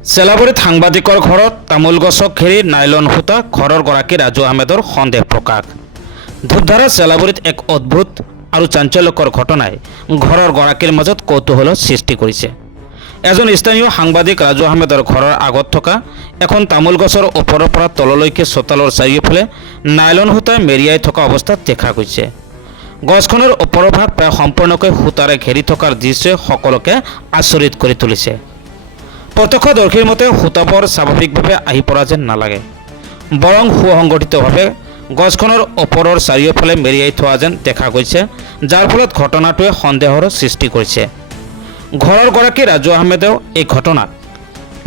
চেলাবৰীত সাংবাদিকৰ ঘৰত তামোল গছক ঘেৰি নাইলন সূতা ঘৰৰ গৰাকী ৰাজু আহমেদৰ সন্দেহ প্ৰকাশ। ধূপধাৰা চেলাবৰীত এক অদ্ভুত আৰু চাঞ্চল্যকৰ ঘটনাই ঘৰৰ গৰাকীৰ মাজত কৌতূহলৰ সৃষ্টি কৰিছে। এজন স্থানীয় সাংবাদিক ৰাজু আহমেদৰ ঘৰৰ আগত থকা এখন তামোল গছৰ ওপৰৰ পৰা তললৈকে চোতালৰ চাৰিওফালে নাইলন সূতাই মেৰিয়াই থকা অৱস্থাত দেখা গৈছে। গছখনৰ ওপৰৰ ভাগ প্ৰায় সম্পূৰ্ণকৈ সূতাৰে ঘেৰি থকাৰ দৃশ্যই সকলোকে আচৰিত কৰি তুলিছে। প্ৰত্যক্ষদৰ্শীৰ মতে সূতাবোৰ স্বাভাৱিকভাৱে আহি পৰা যেন নালাগে, বৰং সুসংগঠিতভাৱে গছখনৰ ওপৰৰ চাৰিওফালে মেৰিয়াই থোৱা যেন দেখা গৈছে, যাৰ ফলত ঘটনাটোৱে সন্দেহৰ সৃষ্টি কৰিছে। ঘৰৰ গৰাকী ৰাজু আহমেদেও এই ঘটনাক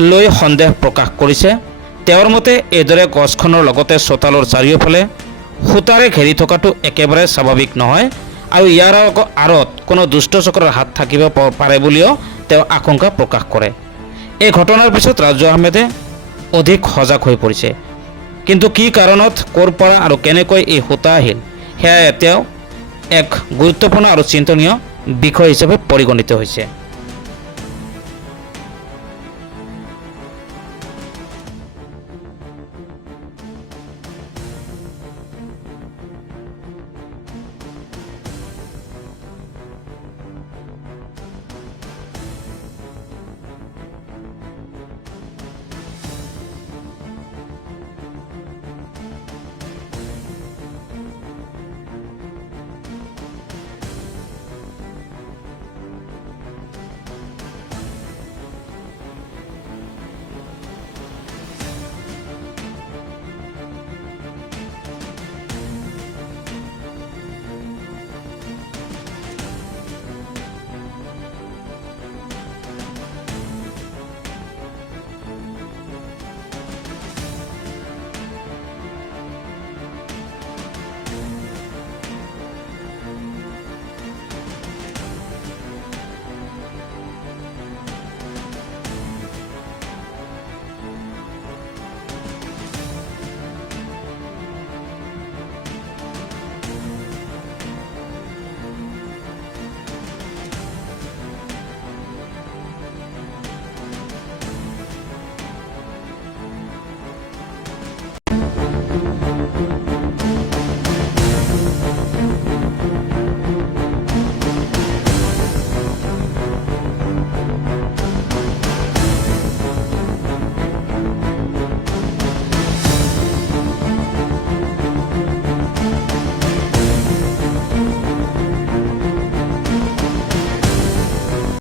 লৈ সন্দেহ প্ৰকাশ কৰিছে। তেওঁৰ মতে এইদৰে গছখনৰ লগতে চোতালৰ চাৰিওফালে সূতাৰে ঘেৰি থকাটো একেবাৰে স্বাভাৱিক নহয় আৰু ইয়াৰ আঁৰত কোনো দুষ্ট চক্ৰৰ হাত থাকিব পাৰে বুলিও তেওঁ আশংকা প্ৰকাশ কৰে। এই ঘটনাৰ পিছত ৰাজু আহমেদে অধিক সজাগ হৈ পৰিছে, কিন্তু কি কাৰণত, ক'ৰ পৰা আৰু কেনেকৈ এই সূতা আহিল সেয়া এতিয়াও এক গুৰুত্বপূৰ্ণ আৰু চিন্তনীয় বিষয় হিচাপে পৰিগণিত হৈছে।